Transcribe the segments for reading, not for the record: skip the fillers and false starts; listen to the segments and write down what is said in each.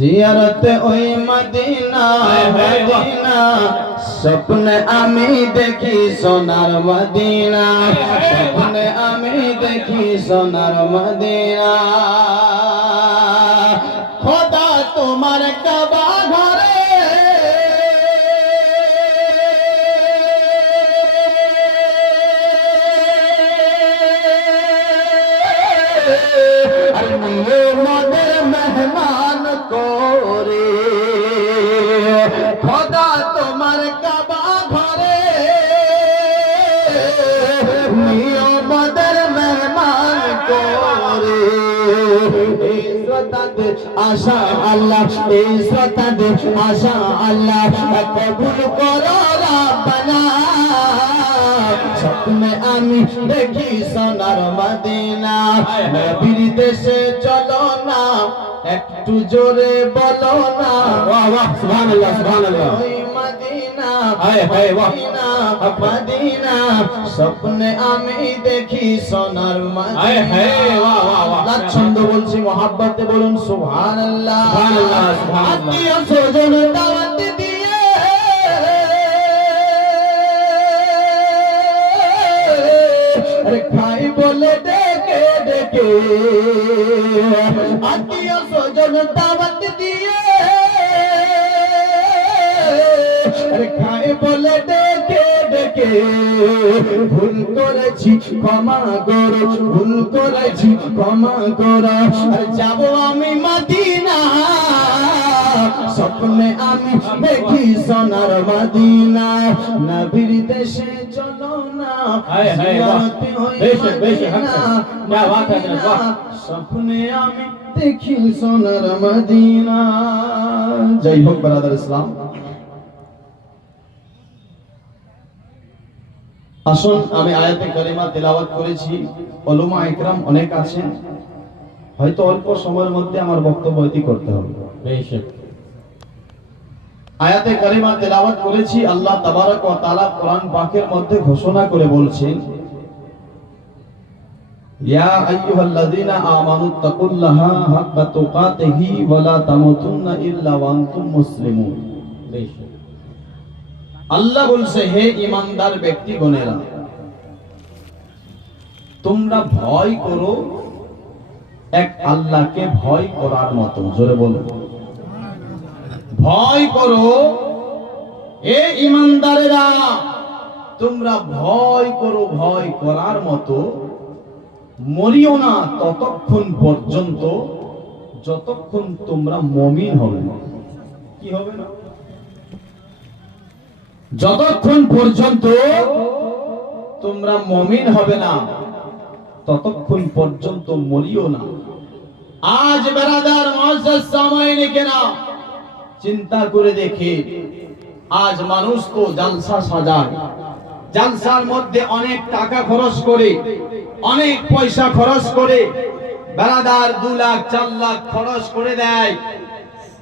জিয়ারতে ওই Medina Medina স্বপ্নে আমি দেখি সোনার মদিনা স্বপ্নে আমি দেখি সোনার মদিনা খোদা তোমার কাবা ঘরে মদের মেহমান করে খোদা তোমার কাবা ঘরে মদের মেহমান করে আশা আল্লাহ ইজ্জতাদের আশা আল্লাহ কবুল করো রাব্বানা স্বপ্নে আমি দেখি সোনার মদিনা নবীর দেশে চলো না একটু জোরে বলো না বাহ বাহ সুবহানাল্লাহ সুবহানাল্লাহ ওই মদিনা হায় হায় মদিনা মদিনা স্বপ্নে আমি দেখি সোনার মদিনা হায় হায় বাহ বাহ বাহ ছন্দ বলছি মহব্বতে বলুন সুবহানাল্লাহ সুবহানাল্লাহ সুবহানাল্লাহ আত্মীয় স্বজন দাওয়াত দিয়ে আরে খাই বলে ডেকে ডেকে আত্মীয় স্বজন দাওয়াত দিয়ে আরে খাই বলে ডেকে ডেকে ভুল করেছি ক্ষমা করো ভুল করেছি ক্ষমা করো আর যাবো আমি মদিনা স্বপ্নে আমি দেখি সোনার মদিনা নবীর দেশে চলো না হায় হায় বাহ বেশ বেশ क्या बात है वाह স্বপ্নে আমি দেখি সোনার মদিনা জয় হোক ব্রাদার ইসলাম আসুন আমি আয়াতে কারিমা তেলাওয়াত করেছি উলামা ইকরাম অনেক আছেন হয়তো অল্প সময়ের মধ্যে আমার বক্তব্য এটি করতে হবে বেশ আয়াতে কারিমা তেলাওয়াত করেছি আল্লাহ তাবারক ওয়া তাআলা কোরআন পাকের মধ্যে ঘোষণা করে বলছেন ইয়া আইয়ুহাল্লাযীনা আমানুত্তাকুল্লাহা হাক্কা তুকাতিহি ওয়া লা তামুতুন্না ইল্লা ওয়া আনতুম মুসলিমুন বেশ আল্লাহ বলছে হে ঈমানদার ব্যক্তিগণেরা তোমরা ভয় করো এক আল্লাহকে ভয় করার মতো জোরে বলো ভয় করো হে ঈমানদারেরা তোমরা ভয় করো ভয় করার মতো মরিও না ততক্ষণ পর্যন্ত যতক্ষণ তোমরা মুমিন হবে না কি হবে না যতক্ষণ পর্যন্ত তোমরা মুমিন হবে না ততক্ষণ পর্যন্ত মরিও না আজ বেরাদার মুআজ্জাজ সামাইনে কেনা চিন্তা করে দেখে আজ মানুষ তো জলসা সাজায় জলসার মধ্যে অনেক টাকা খরচ করে অনেক পয়সা খরচ করে বেরাদার 2 লাখ 4 লাখ খরচ করে দেয়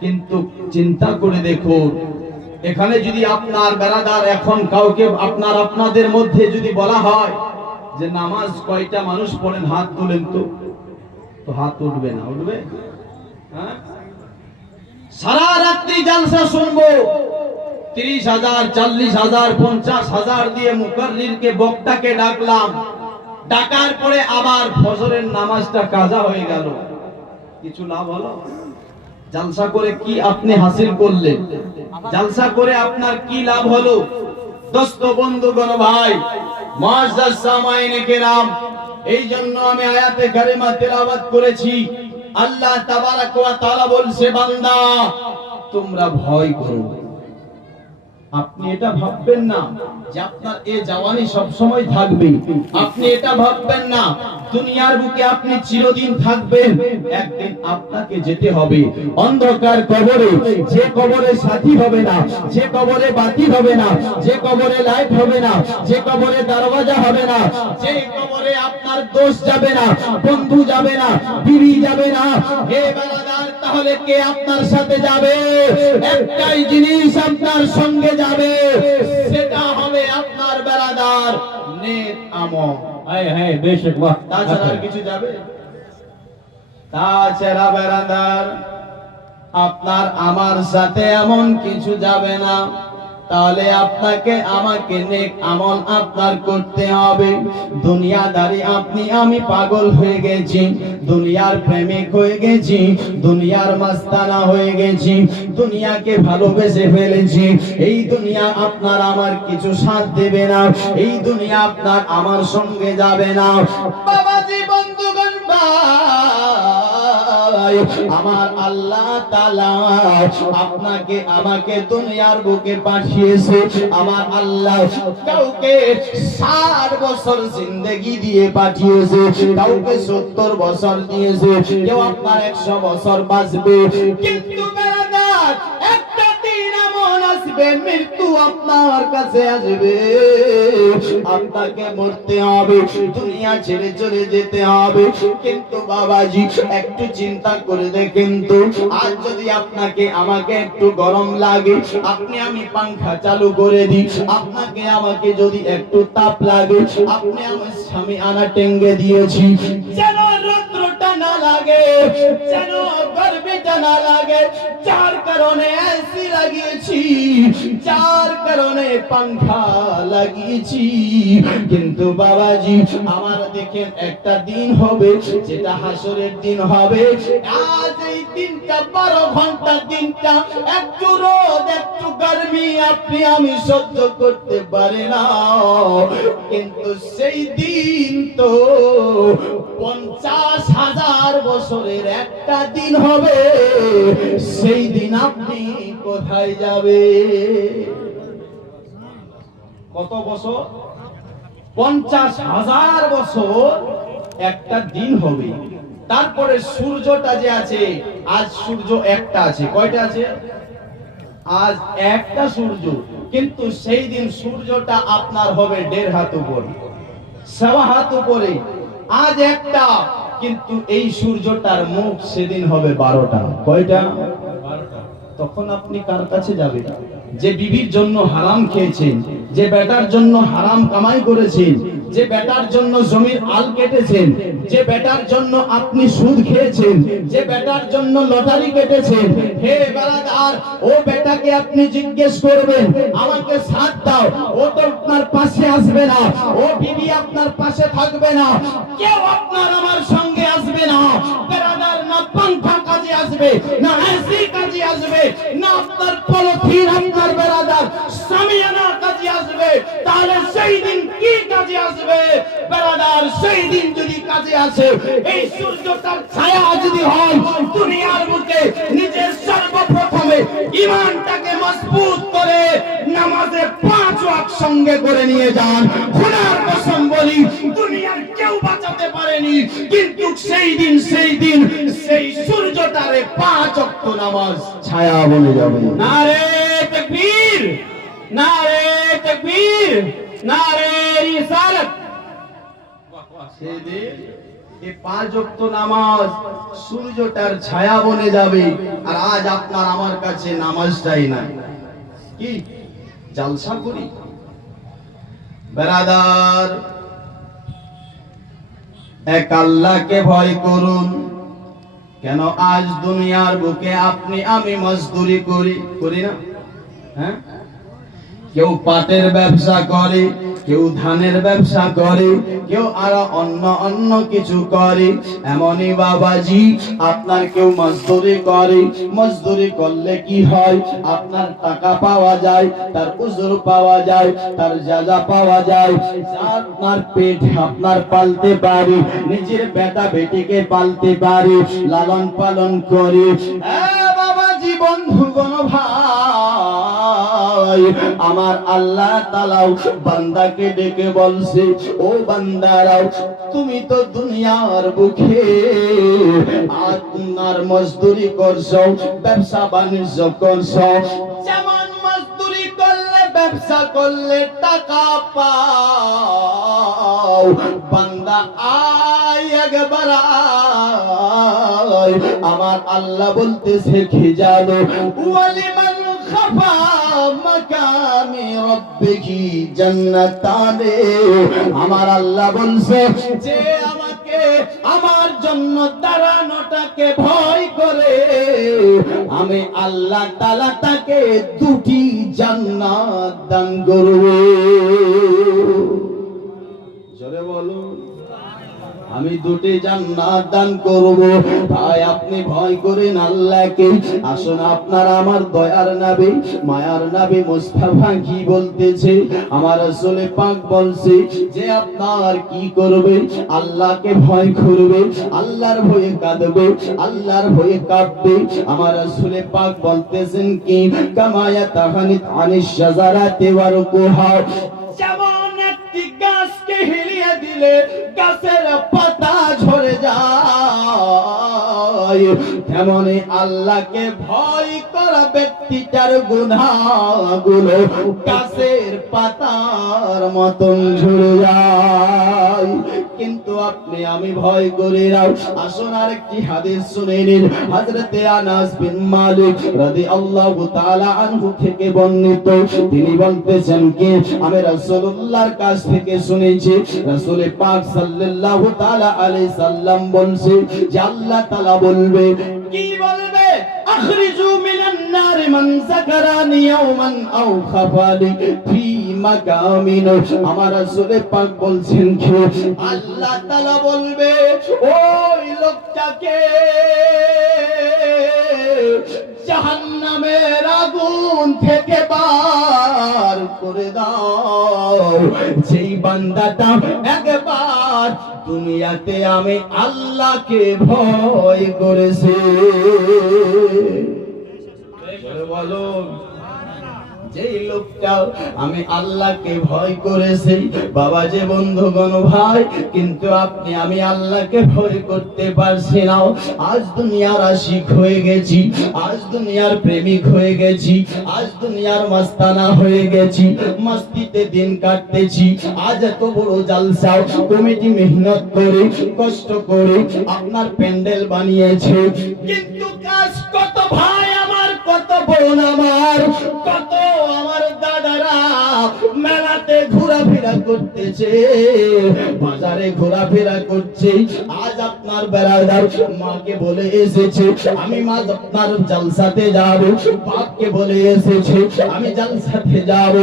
কিন্তু চিন্তা করে দেখুন এখানে যদি আপনার বেরাদার এখন কাউকে আপনাদের মধ্যে যদি বলা হয় যে নামাজ কয়টা মানুষ পড়েন হাত তোলেন তো হাত উঠবে না উঠবে হ্যাঁ সারা রাত্রি জলসা শুনবো 30,000 40,000 50,000 দিয়ে মুকাররিরকে বক্তাকে ডাকলাম ডাকার পরে আবার ফজরের নামাজটা কাজা হয়ে গেল কিছু লাভ হলো জলসা করে কি আপনি হাসিল করলেন জলসা করে আপনার কি লাভ হলো দোস্ত বন্ধুগণ ভাই মুআজ্জাজ সামাইনে কেরাম এই জন্য আমি আয়াতে কারিমা তেলাওয়াত করেছি আল্লাহ তাবারক ওয়া তাআলা বলছে বান্দা তোমরা ভয় করো আপনি এটা ভাববেন না যে আপনার এই জওয়ানি সব সময় থাকবে আপনি এটা ভাববেন না দুনিয়ার বুকে আপনি চিরদিন থাকবেন একদিন আপনাকে যেতে হবে অন্ধকার কবরে যে কবরে সাথী হবে না যে কবরে বাতি হবে না যে কবরে লাইট হবে না যে কবরে দরওয়াজা হবে না যে কবরে আপনার দোস্ত যাবে না বন্ধু যাবে না বিবি যাবে না হে বারাদার তাহলে কে আপনার সাথে যাবে একটাই জিনিস আপনার সঙ্গে যাবে সেটা হবে আপনার বারাদার নেক আমল হায় হায় বেশক বাহ তাছাড়া কিছু যাবে তাছাড়া বারাদার আপনার আমার সাথে এমন কিছু যাবে না, তাহলে আপনাকে আমাকে নেক আমল আপনার করতে হবে। দুনিয়াদারি আপনি আমি পাগল হয়ে গেছি, দুনিয়ার প্রেমিক হয়ে গেছি, দুনিয়ার মাস্তানা হয়ে গেছি, দুনিয়াকে ভালোবেসে ফেলেছি। এই দুনিয়া আপনার আমার কিছু সাথ দেবে না, এই দুনিয়া আপনার আমার সঙ্গে যাবে না। বাবাজি, বন্ধুগণ, আমার আল্লাহ তাআলা আপনাকে আমাকে দুনিয়ার বুকে পাঠিয়েছে। আমার আল্লাহ কাউকে 60 বছর জিন্দেগি দিয়ে পাঠিয়েছে, কাউকে 70 বছর দিয়েছে, কেউ আপনার 100 বছর বাঁচবে। কিন্তু বেরাদার, একটা দিন এমন আসবে, মৃত্যু আপনার কাছে আসবে, আপনাকে মরতে হবে, দুনিয়া ছেড়ে চলে যেতে হবে। কিন্তু বাবাজি, একটু চিন্তা করে দেখেন তো, আজ যদি আপনাকে আমাকে একটু গরম লাগে, আপনি আমি পাংখা চালু করে দিই, আপনাকে আমাকে যদি একটু তাপ লাগে, আপনি আমার স্বামী আনা টেঙ্গে দিয়েছি, যেন রৌদ্রটা না লাগে, যেন গরমিটা না লাগে, যার কারণে এসি লাগিয়েছি, যার কারণে পাংখা লাগিয়েছি। কিন্তু বাবাজি, আমার দেখেন একটা দিন হবে, যেটা হাসরের দিন হবে। আজ এই দিনটা 12 ঘন্টা দিনটা, একটু রোদ একটু গরমি আপনি আমি সহ্য করতে পারি না। কিন্তু সেই দিন তো 50,000 বছরের একটা দিন হবে। সেই দিন আপনি কোথায় যাবে? কত বছর? 50,000 বছর একটা দিন হবে। তারপরে সূর্যটা যে আছে, আজ সূর্য একটা আছে, কয়টা আছে? আজ একটা সূর্য, কিন্তু সেই দিন সূর্যটা আপনার হবে 1.5 হাত উপরে, 1.25 হাত উপরে। আজ একটা, কিন্তু এই সূর্যটার মুখ সেদিন হবে 12টা। কয়টা? 12টা। তখন আপনি কার কাছে যাবেন? যে বিবির জন্য হারাম খেয়েছেন, যে বেটার জন্য হারাম কামাই করেছেন, যে বেটার জন্য জমির আল কেটেছেন, যে বেটার জন্য আপনি সুদ খেয়েছেন, যে বেটার জন্য লটারি কেটেছেন, হে বারাদার, ও বেটাকে আপনি জিজ্ঞেস করবেন, আমাকে সাথ দাও, ও তো আপনার পাশে আসবে না, ও বিবি আপনার পাশে থাকবে না, কেউ আপনার আমার সঙ্গে আসবে না। বারাদার, না পাংখা কাজে আসবে, না এসি কাজে আসবে, না আপনার পলিথিন আপনার বারাদার সামিয়ানা কাজে আসবে। তাহলে সেই দিন কি কাজে আসবে? বারাদার, সেই দিন যদি কাজে আসে, এই সূর্যটার ছায়া যদি হয় দুনিয়ার বুকে, নিজের সর্বপ্রথমে ঈমানটাকে মজবুত করে নামাজে 5 ওয়াক্ত সঙ্গে করে নিয়ে যান। খোদার কসম বলি, দুনিয়ার কেউ বাঁচাতে পারেনি, কিন্তু সেই দিন সেই সূর্যটারে 5 ওয়াক্ত নামাজ ছায়া বলে যাবে। নারে তাকবীর, নারে তাকবীর, নারে রিসালাত। সেদিন এই 5 ওয়াক্ত নামাজ সূর্যটার ছায়া বনে যাবে। আর আজ আপনার আমার কাছে নামাজটাই নাই, কি জলসা করি? বারাদার, এক আল্লাহকে ভয় করুন। কেন আজ দুনিয়ার বুকে আপনি আমি মজদুরি করি না? হ্যাঁ, কেউ পাটের ব্যবসা করে, কেউ ধানের ব্যবসা করে, কেউ আর অন্য কিছু করে। এমনই বাবাজি, আপনার কেউ মজদুরি করে, মজদুরি করলে কি হয়? আপনার টাকা পাওয়া যায়, তার উজুর পাওয়া যায়, তার জাযা পাওয়া যায়, আপনার পেট আপনার পালতে পারে, নিজের বেটা বেটিকে পালতে পারে, লালন পালন করে। বাবাজি, বন্ধুগণ, ভাই, আমার আল্লাহ তাআলা বান্দাকে ডেকে বলছে, ও বান্দারাও, তুমি তো দুনিয়ার বুকে আপনার মজদুরি করছো, ব্যবসা বাণিজ্য করছো, যেমন মজদুরি করলে ব্যবসা করলে টাকা পাও। বান্দা আয় একবার আয়, আমার আল্লাহ বলতেছে কি জানো? ওয়ালিমান খাফা মাকামি রাব্বিহি জান্নাতানে। আমার আল্লাহ বলছে যে আমাকে আমার জন্য দাঁড়ানোটা তাআলাকে ভয় করে আমি আল্লাহ তাআলা তাকে দুটি জান্নাত দান করব। জোরে বলো, আমি দুটি জান্নাত দান করব। ভাই আপনি ভয় করেন আল্লাহকে। আসুন আপনারা আমার দয়ার নবী মায়ার নবী মুস্তাফা কি বলতেছে, আমার রাসূল পাক বলছে যে আপনার কি করবে, আল্লাহকে ভয় করবে, আল্লাহর ভয়ে কাঁদবে, আল্লাহর ভয়ে কাঁদবে। আমার রাসূল পাক বলতেছেন কি, কামায়া তাহানিত আনিশ শাজারাতি ওয়ারকুহা, যেমন একটি গাছকে হিলিয়ে দিলে গাছের পাতা ঝরে যায়, তেমনি আল্লাহকে ভয় করা ব্যক্তিটার গুনাহগুলো গাছের পাতার মতন ঝরে যায়। কিন্তু আপনি আমি ভয় করি না। আসুন আরেকটি হাদিস শুনে নিন। হযরতে আনাস বিন মালিক রাদিয়াল্লাহু তাআলা আনহু থেকে বর্ণিত, তিনি বলতেছেন কি, আমি রাসূলুল্লাহর কাছ থেকে শুনেছি রাসূল পাক সাল্লাল্লাহু তাআলা আলাইহি সাল্লাম বলছে যে আল্লাহ তাআলা বলবে, কি বলবে, আখরিজু মিনান নার মান যাকারানি ইয়াওমান আও খাফালি ফি মাকামিন। আমার রাসূল পাক বলছেন কি, আল্লাহ তাআলা বলবে ওই লোকটাকে জাহান্নামের আগুন থেকে বার করে দাও, যেই বান্দাটা একবার দুনিয়াতে আমি আল্লাহকে ভয় করেছে। বলো, যেই লোকটা আমি আল্লাহকে ভয় করেছি। বাবা যে বন্ধুগণ ভাই, কিন্তু আপনি আমি আল্লাহকে ভয় করতে পারছি না। আজ দুনিয়ার আশিক হয়ে গেছি, আজ দুনিয়ার প্রেমিক হয়ে গেছি, আজ দুনিয়ার মাস্তানা হয়ে গেছি, মস্তিতে দিন কাটতেছি। আজ এত বড় জালসা কমিটি মেহনত করে কষ্ট করে আপনার প্যান্ডেল বানিয়েছে, কিন্তু কাজ কত ভাই আমার, কত বোন আমার, কত আমার দাদারা মেলাতে ঘোরাফেরা করতেছে, বাজারে ঘোরাফেরা করছে। আজ আপনার বেড়াদার মাকে বলে এসেছে আমি মা আপনার জালসাতে যাব, বাপকে বলে এসেছে আমি জালসাতে যাব,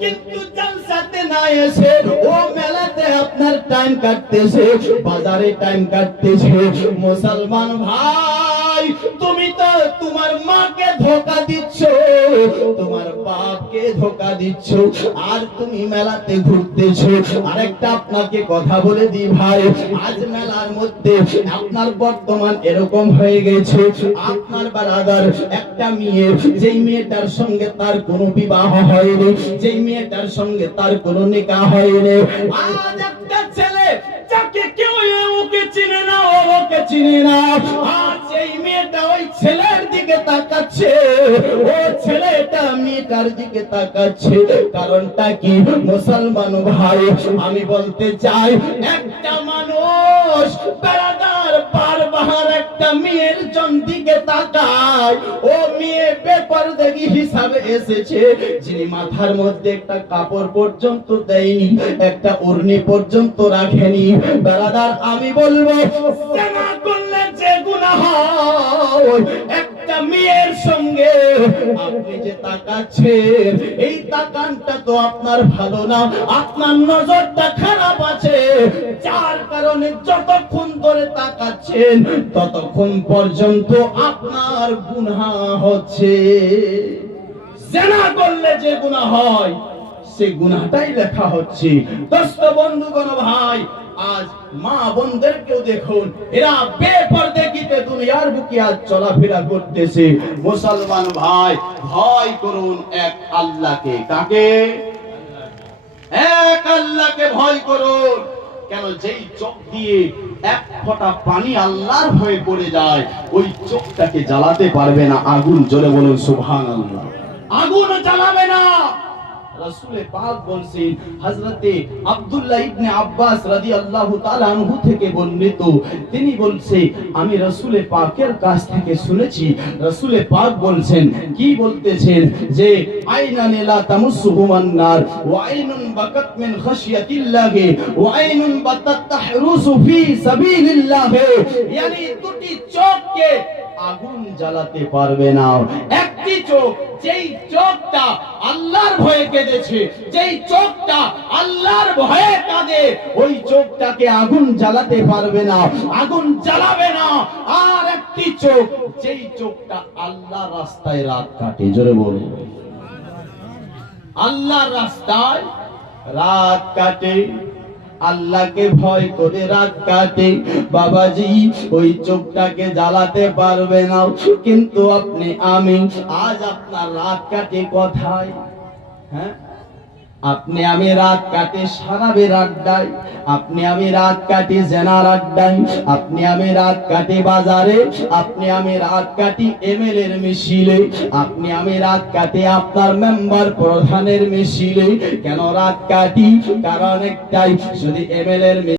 কিন্তু জালসাতে না এসে ও মেলাতে আপনার টাইম কাটতেছে, বাজারে টাইম কাটতেছে। মুসলমান ভাই, তুমি তো তোমার মাকে ধোঁকা দিচ্ছ, তোমার বাপকে ধোঁকা দিচ্ছ, আর তুমি মেলাতে ঘুরতেছো। আরেকটা আপনাকে কথা বলে দি ভাই, আজ মেলার মধ্যে আপনার বর্তমান এরকম হয়ে গেছে, আপনার বারাদার একটা মেয়ে, যেই মেয়েটার সঙ্গে তার কোনো বিবাহ হয়নি, যেই মেয়েটার সঙ্গে তার কোনো নিকাহ হয়নি, আজ একটা ছেলে যাকে কেউ ওকে চিনে না, ওকে চিনে না, আর সেই মেয়েটা ওই ছেলের দিকে তাকাচ্ছে, ও ছেলেটা মেয়েটার দিকে তাকাচ্ছে। কারণটা কি মুসলমান ভাই, আমি বলতে চাই, একটা মানুষ বেড়াদার বারবার একটা মেয়ের জন দিকে তাকায়, ও মেয়ে বেপরদেগী হিসাবে এসেছে, যিনি মাথার মধ্যে একটা কাপড় পর্যন্ত দেয়নি, একটা ওড়নি পর্যন্ত রাখেনি। বেড়াদার আমি বলবো, জেনা করলে যে গুনাহ হয়, একটা মেয়ের সঙ্গে আপনি যে তাকাচ্ছেন, এই তাকানটা তো আপনার ভালো না, আপনার নজরটা খারাপ আছে, যার কারণে যতক্ষণ ধরে তাকাচ্ছেন ততক্ষণ পর্যন্ত আপনার গুনাহ হচ্ছে। জেনা করলে যে গুনাহ হয় সেই গুনাহটাই লেখা হচ্ছে। দোস্ত বন্ধুগণ ভাই, আজ মা বোনদেরকেও দেখুন, এরা বেপরদেগিতে দুনিয়ার বুকে আজ চলাফেরা করতেছে। মুসলমান ভাই, ভয় করুন এক আল্লাহকে। কাকে? এক আল্লাহকে ভয় করুন। কেন? যেই চোখ দিয়ে এক ফোঁটা পানি আল্লাহর ভয়ে পড়ে যায়, ওই চোখটাকে জ্বালাতে পারবে না আগুন। জোরে বলুন সুবহানাল্লাহ। আগুন জ্বালাবে না। রাসূলে পাক বলছেন, হযরতে আব্দুল্লাহ ইবনে আব্বাস রাদিয়াল্লাহু তাআলা আনহু থেকে বর্ণিত, তিনি বলছে আমি রাসূলে পাকের কাছ থেকে শুনেছি, রাসূলে পাক বলছেন, কি বলতেছেন, যে আইনান লা তামুসুহুমান নার ওয়া আইনুন বাকাত মিন খাশিয়াতিল্লাহি ওয়া আইনুন বাতাত তাহরুসু ফি সাবিলিল্লাহ, yani দুটি চোখকে আগুন জ্বালাতে পারবে না। একটি চোখ, যেই চোখটা আল্লাহর ভয়ে কেঁদেছে, যেই চোখটা আল্লাহর ভয়ে কাঁদে, ওই চোখটাকে আগুন জ্বালাতে পারবে না, আগুন জ্বালাবে না। আর একটি চোখ, যেই চোখটা আল্লাহর রাস্তায় রাত কাটে, জোরে বলে, আল্লাহর রাস্তায় রাত কাটে, আল্লাহকে ভয় করে রাত কাটে, বাবাজি ওই চোখটাকে জ্বালাতে পারবে না। কিন্তু আপনি আমি আজ আপনার রাত কাটে কোথায়? হ্যাঁ, আপনি আমি রাত কাটে শরাবের আড্ডায়, আপনি আমি রাত কাটে জেনার আড্ডায়, আপনি আমি রাত কাটে বাজারে, আপনি আমি রাত কাটি এমএলএ এর মিছিলে, আপনি আমি রাত কাটে আপনার মেম্বার প্রধানের মিছিলে। কেন রাত কাটি? কারণ একটাই, যদি এমএলএ এর